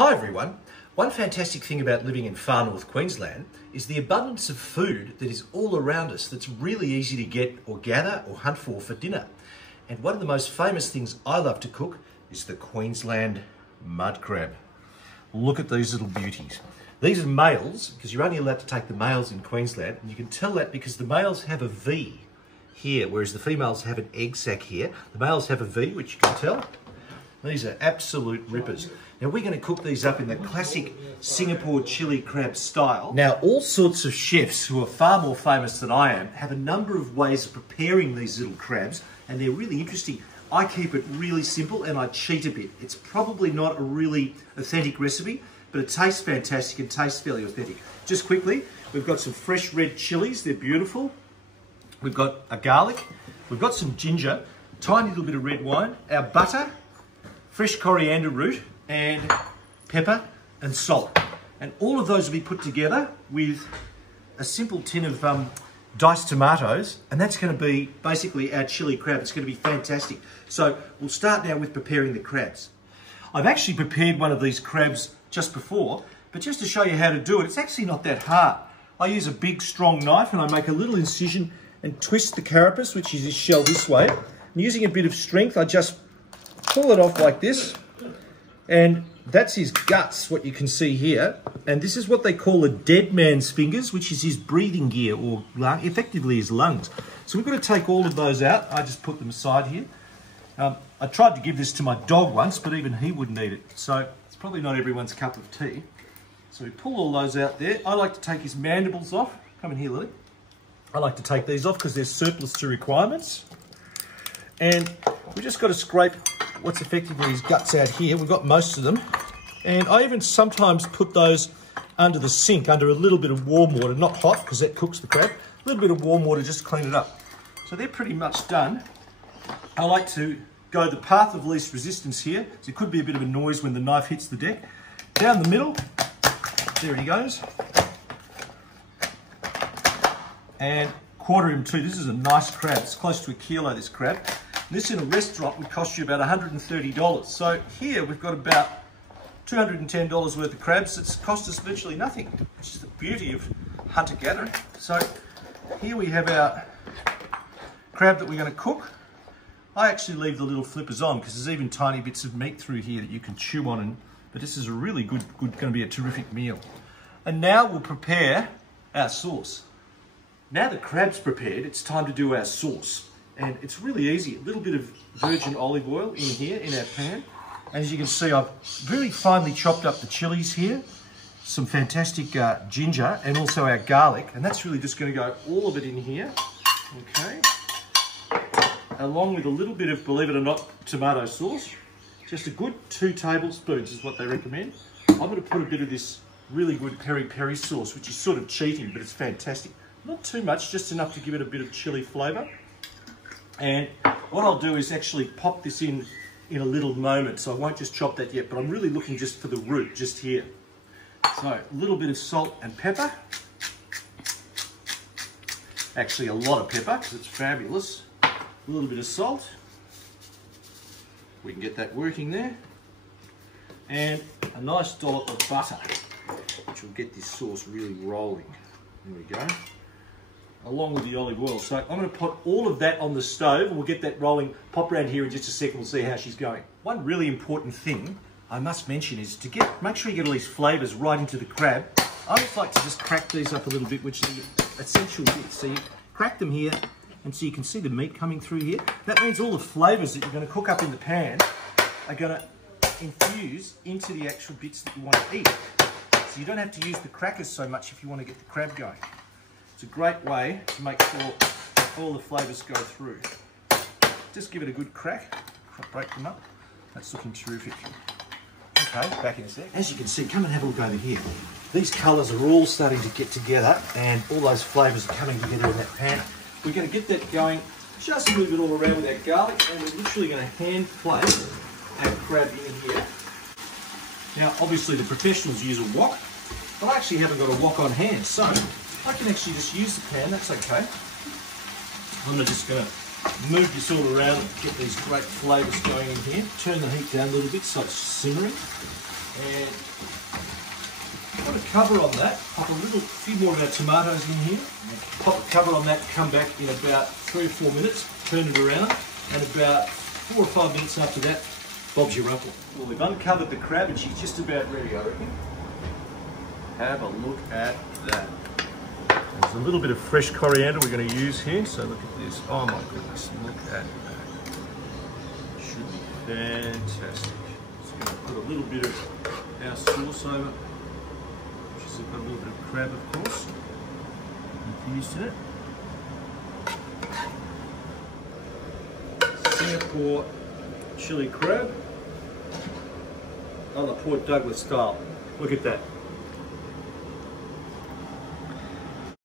Hi everyone. One fantastic thing about living in far north Queensland is the abundance of food that is all around us that's really easy to get or gather or hunt for dinner. And one of the most famous things I love to cook is the Queensland mud crab. Look at these little beauties. These are males because you're only allowed to take the males in Queensland, and you can tell that because the males have a V here, whereas the females have an egg sac here. The males have a V, which you can tell. These are absolute rippers. Now we're going to cook these up in the classic Singapore chili crab style. Now all sorts of chefs who are far more famous than I am have a number of ways of preparing these little crabs, and they're really interesting. I keep it really simple and I cheat a bit. It's probably not a really authentic recipe, but it tastes fantastic and tastes fairly authentic. Just quickly, we've got some fresh red chilies, they're beautiful. We've got a garlic, we've got some ginger, tiny little bit of red wine, our butter, fresh coriander root, and pepper and salt. And all of those will be put together with a simple tin of diced tomatoes, and that's going to be basically our chili crab. It's going to be fantastic. So we'll start now with preparing the crabs. I've actually prepared one of these crabs just before, but just to show you how to do it, it's actually not that hard. I use a big strong knife and I make a little incision and twist the carapace, which is this shell, this way. And using a bit of strength, I just pull it off like this, and that's his guts, what you can see here. And this is what they call a dead man's fingers, which is his breathing gear, or effectively his lungs. So we've got to take all of those out. I just put them aside here. I tried to give this to my dog once, but even he wouldn't eat it. So it's probably not everyone's cup of tea. So we pull all those out there. I like to take his mandibles off. Come in here, Lily. I like to take these off because they're surplus to requirements. And we just got to scrape what's effectively his guts out here. We've got most of them. And I even sometimes put those under the sink, under a little bit of warm water, not hot because that cooks the crab. A little bit of warm water just to clean it up. So they're pretty much done. I like to go the path of least resistance here. So it could be a bit of a noise when the knife hits the deck. Down the middle, there he goes. And quarter him too. This is a nice crab. It's close to a kilo, this crab. This in a restaurant would cost you about $130. So here we've got about $210 worth of crabs. It's cost us virtually nothing, which is the beauty of hunter-gathering. So here we have our crab that we're going to cook. I actually leave the little flippers on because there's even tiny bits of meat through here that you can chew on. But this is a really good, going to be a terrific meal. And now we'll prepare our sauce. Now the crab's prepared, it's time to do our sauce. And it's really easy. A little bit of virgin olive oil in here, in our pan. As you can see, I've very finely chopped up the chilies here. Some fantastic ginger and also our garlic. And that's really just going to go all of it in here. Okay. Along with a little bit of, believe it or not, tomato sauce. Just a good 2 tablespoons is what they recommend. I'm going to put a bit of this really good peri-peri sauce, which is sort of cheating, but it's fantastic. Not too much, just enough to give it a bit of chili flavour. And what I'll do is actually pop this in a little moment, so I won't just chop that yet, but I'm really looking just for the root, just here. So a little bit of salt and pepper. Actually a lot of pepper, because it's fabulous. A little bit of salt. We can get that working there. And a nice dollop of butter, which will get this sauce really rolling. There we go. Along with the olive oil. So I'm going to put all of that on the stove and we'll get that rolling. Pop around here in just a second, we'll see how she's going. One really important thing I must mention is to make sure you get all these flavours right into the crab. I always like to just crack these up a little bit, which is the essential bit. So you crack them here, and so you can see the meat coming through here. That means all the flavours that you're going to cook up in the pan are going to infuse into the actual bits that you want to eat. So you don't have to use the crackers so much if you want to get the crab going. It's a great way to make sure all the flavours go through. Just give it a good crack, break them up. That's looking terrific. Okay, back in a sec. As you can see, come and have a look over here. These colours are all starting to get together and all those flavours are coming together in that pan. We're going to get that going, just move it all around with that garlic, and we're literally going to hand plate our crab in here. Now, obviously the professionals use a wok, but I actually haven't got a wok on hand, so I can actually just use the pan, that's okay. I'm just going to move this all around and get these great flavours going in here. Turn the heat down a little bit so it's simmering. And put a cover on that, pop a few more of our tomatoes in here, pop a cover on that, come back in about 3 or 4 minutes, turn it around, and about 4 or 5 minutes after that, Bob's your uncle. Well, we've uncovered the crab and she's just about ready, I reckon. Have a look at that. There's a little bit of fresh coriander we're going to use here, so look at this. Oh my goodness, look at that. Should be fantastic. Just going to put a little bit of our sauce over. Just got a little bit of crab, of course, infused in it. Singapore chili crab on the Port Douglas style. Look at that.